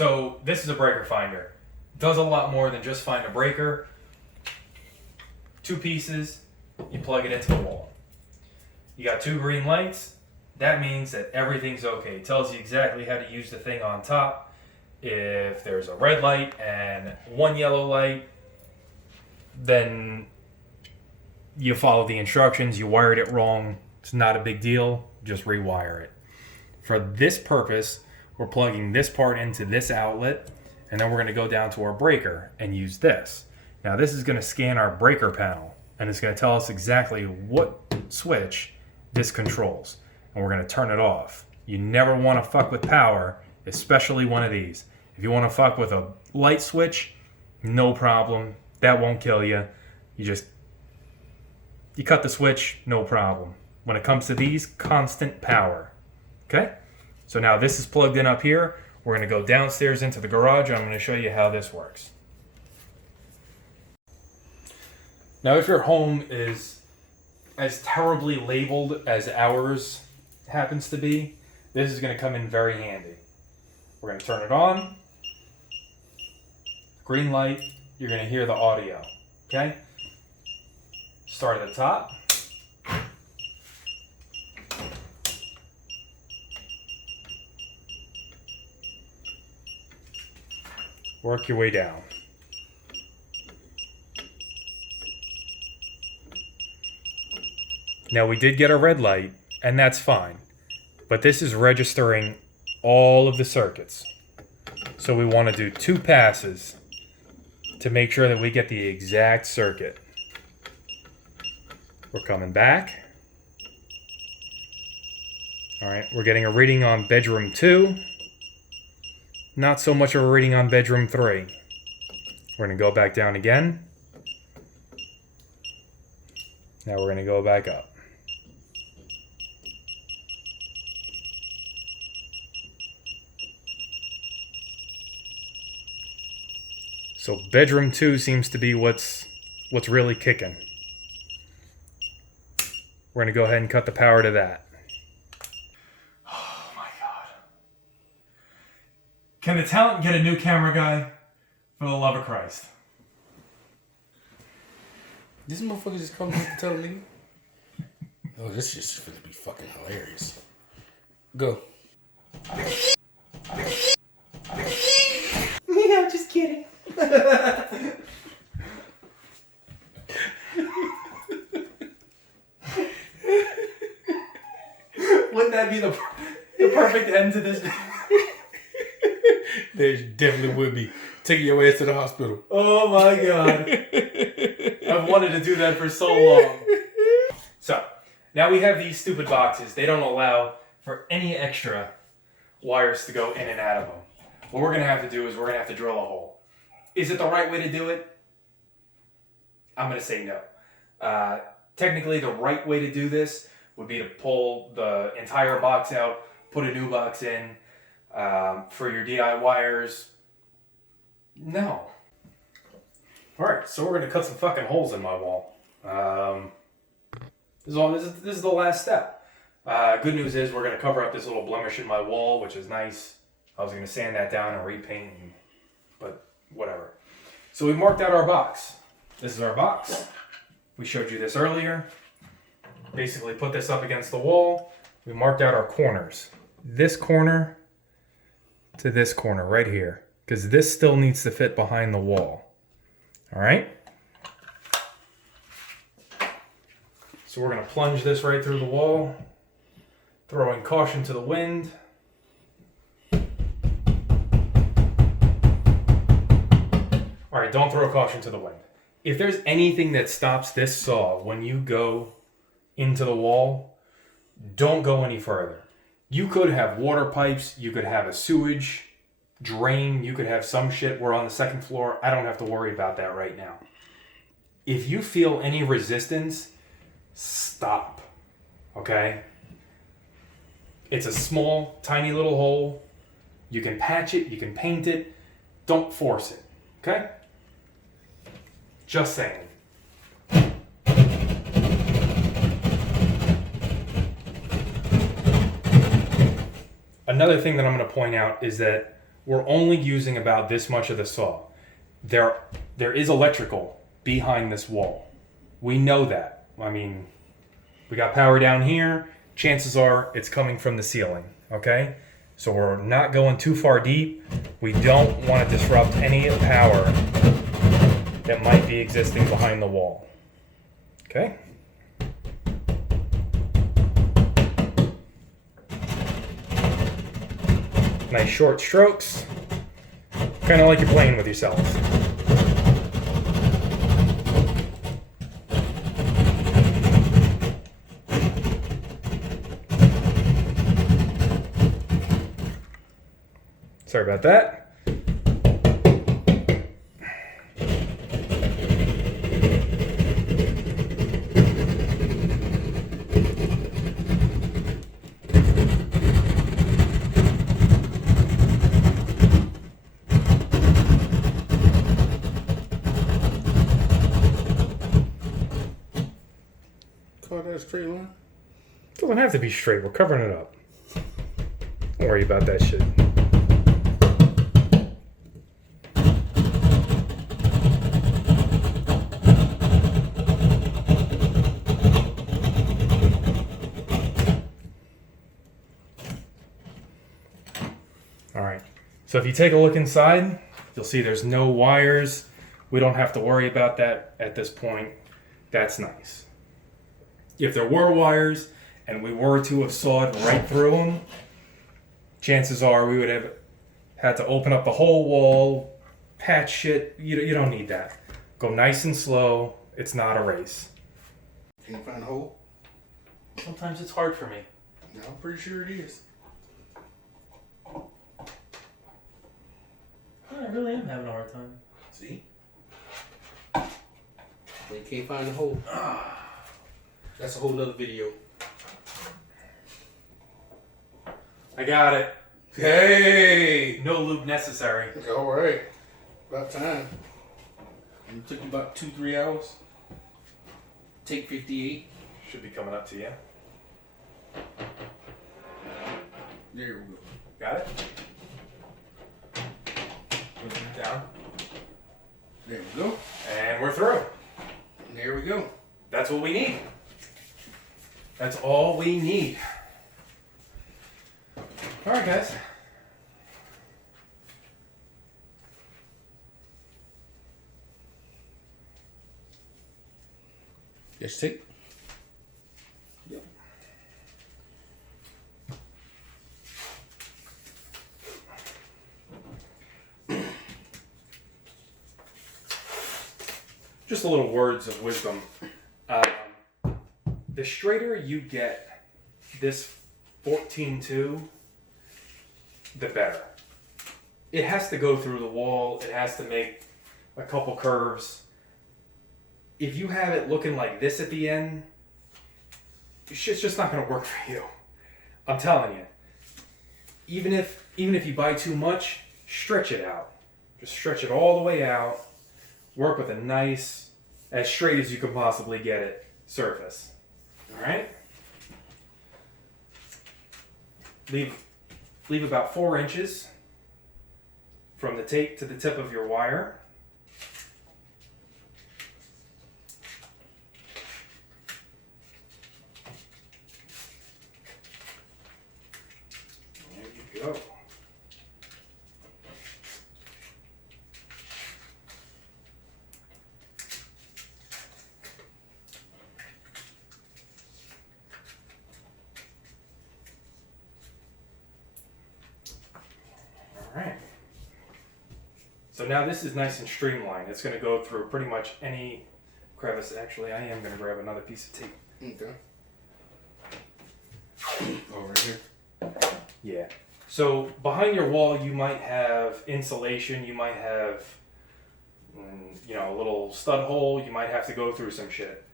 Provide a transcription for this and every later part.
So this is a breaker finder. Does a lot more than just find a breaker. 2 pieces, you plug it into the wall. You got 2 green lights. That means that everything's okay. It tells you exactly how to use the thing on top. If there's a red light and 1 yellow light, then you follow the instructions. You wired it wrong. It's not a big deal. Just rewire it. For this purpose, we're plugging this part into this outlet, and then we're going to go down to our breaker and use this. Now this is going to scan our breaker panel, and it's going to tell us exactly what switch this controls, and we're going to turn it off. You never want to fuck with power, especially one of these. If you want to fuck with a light switch, no problem. That won't kill you. You cut the switch, no problem. When it comes to these, constant power. Okay? So now this is plugged in up here. We're going to go downstairs into the garage, and I'm going to show you how this works. Now, if your home is as terribly labeled as ours happens to be, this is going to come in very handy. We're going to turn it on. Green light, you're going to hear the audio. Okay? Start at the top. Work your way down. Now we did get a red light, and that's fine. But this is registering all of the circuits. So we want to do 2 passes to make sure that we get the exact circuit. We're coming back. Alright, we're getting a reading on bedroom 2. Not so much of a reading on bedroom 3. We're going to go back down again. Now we're going to go back up. So bedroom 2 seems to be what's really kicking. We're going to go ahead and cut the power to that. Oh my God. Can the talent get a new camera guy? For the love of Christ. This motherfucker just comes to tell me. Oh, this shit's gonna be fucking hilarious. Go. Yeah, I'm just kidding. Wouldn't that be the perfect end to this? There definitely would be. Taking your ass to the hospital. Oh my God. I've wanted to do that for so long. So, now we have these stupid boxes. They don't allow for any extra wires to go in and out of them. What we're going to have to do is we're going to have to drill a hole. Is it the right way to do it? I'm going to say no. Technically, the right way to do this would be to pull the entire box out, put a new box in. For your DIYers, no. Alright, so we're going to cut some fucking holes in my wall. This is the last step. Good news is we're going to cover up this little blemish in my wall, which is nice. I was going to sand that down and repaint, but whatever. So we marked out our box. This is our box. We showed you this earlier. Basically put this up against the wall. We marked out our corners. This corner to this corner right here, because this still needs to fit behind the wall. All right? So we're going to plunge this right through the wall, throwing caution to the wind. All right, don't throw caution to the wind. If there's anything that stops this saw when you go into the wall, don't go any further. You could have water pipes, you could have a sewage drain, you could have some shit. We're on the 2nd floor. I don't have to worry about that right now. If you feel any resistance, stop. Okay? It's a small, tiny little hole. You can patch it, you can paint it. Don't force it. Okay? Just saying. Another thing that I'm going to point out is that we're only using about this much of the saw. There is electrical behind this wall. We know that. I mean, we got power down here. Chances are it's coming from the ceiling, okay? So we're not going too far deep. We don't want to disrupt any power that might be existing behind the wall. Okay? Nice short strokes. Kind of like you're playing with yourself. Sorry about that. Call that a straight line? Doesn't have to be straight. We're covering it up. Don't worry about that shit. Alright, so if you take a look inside, you'll see there's no wires. We don't have to worry about that at this point. That's nice. If there were wires and we were to have sawed right through them, chances are we would have had to open up the whole wall, patch shit. You don't need that. Go nice and slow. It's not a race. Can you find a hole? Sometimes it's hard for me. No, I'm pretty sure it is. I really am having a hard time. See? But you can't find the hole. That's a whole nother video. I got it. Hey! No lube necessary. Alright. About time. It took you about 2-3 hours. Take 58. Should be coming up to you. There we go. Got it? Moving it down. There we go. And we're through. There we go. That's what we need. That's all we need. All right, guys. Yes, take. Yep. Just a little words of wisdom. The straighter you get this 14-2, the better. It has to go through the wall. It has to make a couple curves. If you have it looking like this at the end, shit's just not going to work for you. I'm telling you. Even if you buy too much, stretch it out. Just stretch it all the way out. Work with a nice, as straight as you can possibly get it, surface. All right? Leave about 4 inches from the tape to the tip of your wire. There you go. Alright. So now this is nice and streamlined. It's going to go through pretty much any crevice. Actually, I am going to grab another piece of tape. Okay. Oh, right here. Yeah. So behind your wall, you might have insulation. You might have, a little stud hole. You might have to go through some shit.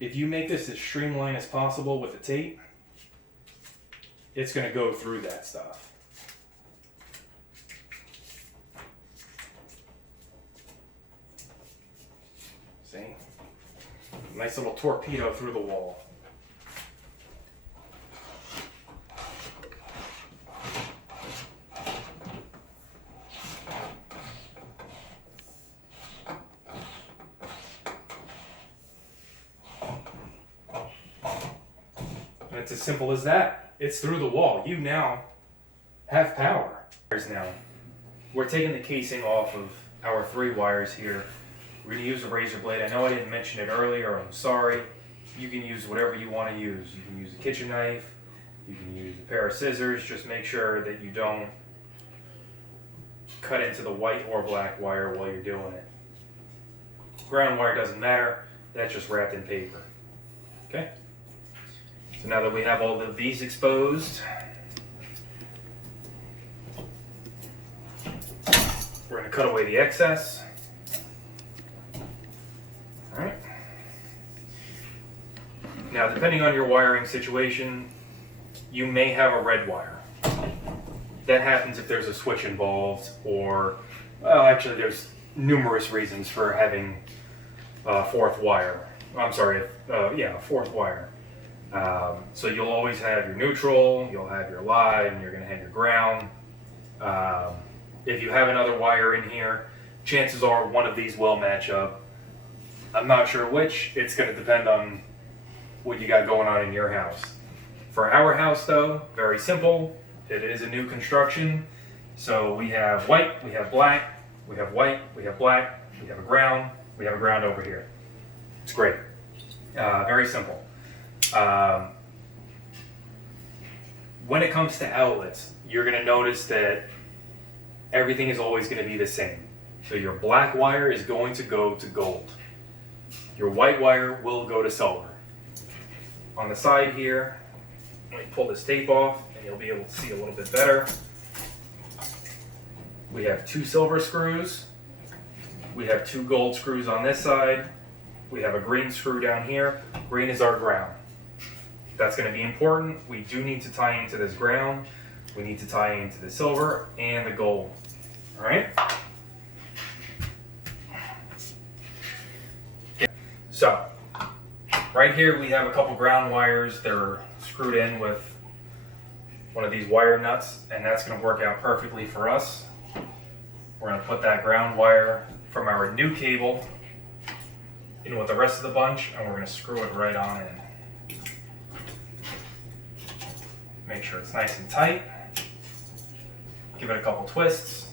If you make this as streamlined as possible with the tape, it's going to go through that stuff. See? Nice little torpedo through the wall. And it's as simple as that. It's through the wall. You now have power. Now, we're taking the casing off of our 3 wires here. We're going to use a razor blade. I know I didn't mention it earlier. I'm sorry. You can use whatever you want to use. You can use a kitchen knife. You can use a pair of scissors. Just make sure that you don't cut into the white or black wire while you're doing it. Ground wire doesn't matter. That's just wrapped in paper. Okay? So now that we have all of these exposed, we're going to cut away the excess. Alright. Now, depending on your wiring situation, you may have a red wire. That happens if there's a switch involved, or, well, actually there's numerous reasons for having a fourth wire. I'm sorry, a fourth wire. So you'll always have your neutral, you'll have your line, and you're going to have your ground. If you have another wire in here, chances are one of these will match up. I'm not sure which. It's going to depend on what you got going on in your house. For our house, though, very simple. It is a new construction. So we have white, we have black, we have white, we have black, we have a ground over here. It's great. Very simple. When it comes to outlets, you're going to notice that everything is always going to be the same. So your black wire is going to go to gold. Your white wire will go to silver. On the side here, let me pull this tape off and you'll be able to see a little bit better. We have 2 silver screws. We have 2 gold screws on this side. We have a green screw down here. Green is our ground. That's going to be important. We do need to tie into this ground. We need to tie into the silver and the gold. All right? So, right here we have a couple ground wires. They're screwed in with one of these wire nuts, and that's going to work out perfectly for us. We're going to put that ground wire from our new cable in with the rest of the bunch, and we're going to screw it right on in. Make sure it's nice and tight. Give it a couple twists.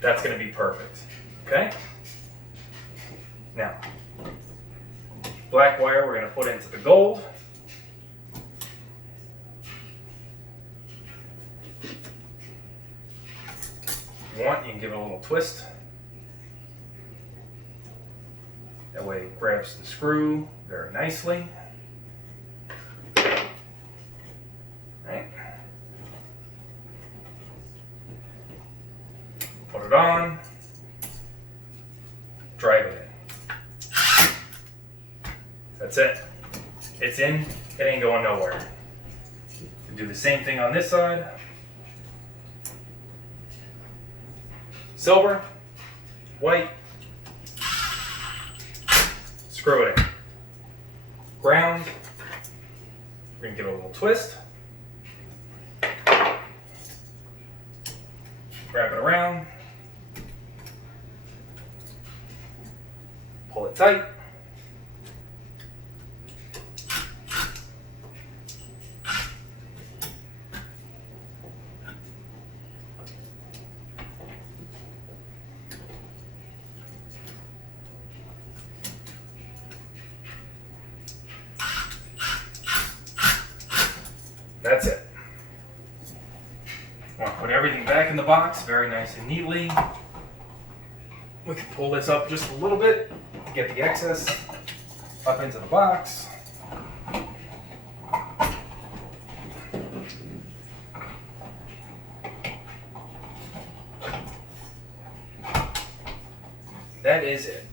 That's going to be perfect. Okay? Now, black wire we're going to put into the gold. If you want, you can give it a little twist. That way it grabs the screw very nicely. Right. Put it on. Drive it in. That's it. It's in. It ain't going nowhere. Do the same thing on this side. Silver, white, screw it in. Ground, we're going to give it a little twist. Wrap it around. Pull it tight. That's it. I'll put everything back in the box very nice and neatly. We can pull this up just a little bit to get the excess up into the box. That is it.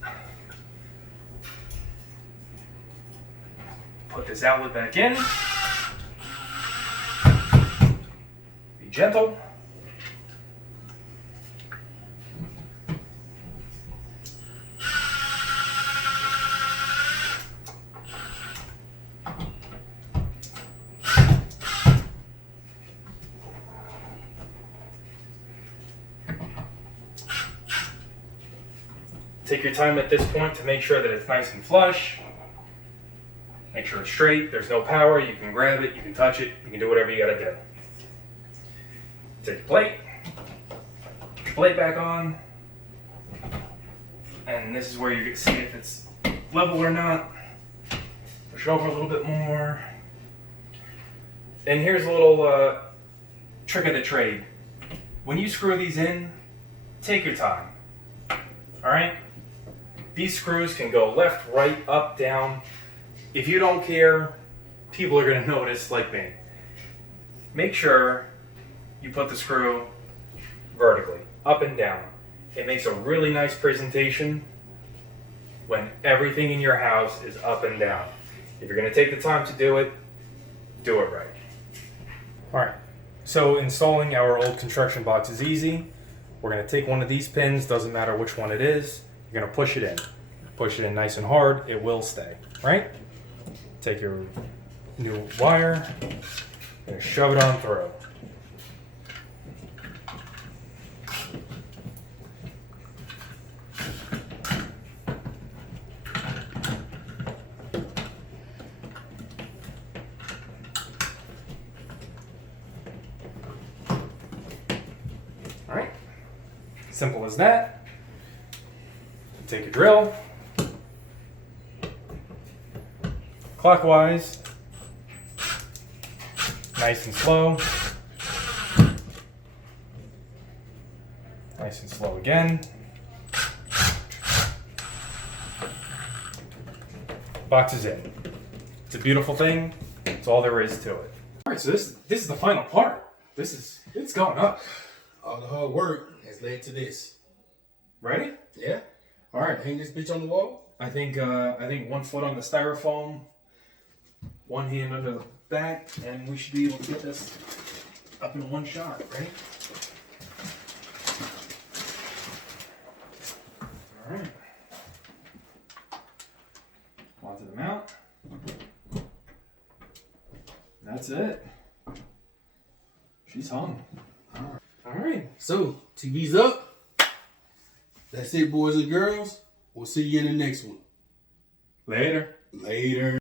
Put this outlet back in. Be gentle. Take your time at this point to make sure that it's nice and flush. Make sure it's straight, there's no power, you can grab it, you can touch it, you can do whatever you gotta do. Take your plate, put your plate back on, and this is where you can see if it's level or not. Push it over a little bit more. And here's a little trick of the trade. When you screw these in, take your time. Alright? These screws can go left, right, up, down. If you don't care, people are going to notice like me. Make sure you put the screw vertically, up and down. It makes a really nice presentation when everything in your house is up and down. If you're going to take the time to do it right. Alright, so installing our old construction box is easy. We're going to take one of these pins, doesn't matter which one it is. You're going to push it in. Push it in nice and hard, it will stay, right? Take your new wire and shove it on through. All right, simple as that. Take a drill, clockwise, nice and slow, nice and slow again. Box is in. It's a beautiful thing. That's all there is to it. All right, so this is the final part. It's going up. All the hard work has led to this. Ready? Yeah. All right, hang this bitch on the wall. I think 1 foot on the styrofoam, one hand under the back, and we should be able to get this up in one shot, right? All right. Onto the mount. That's it. She's hung. All right. So, TV's up. That's it, boys and girls. We'll see you in the next one. Later. Later.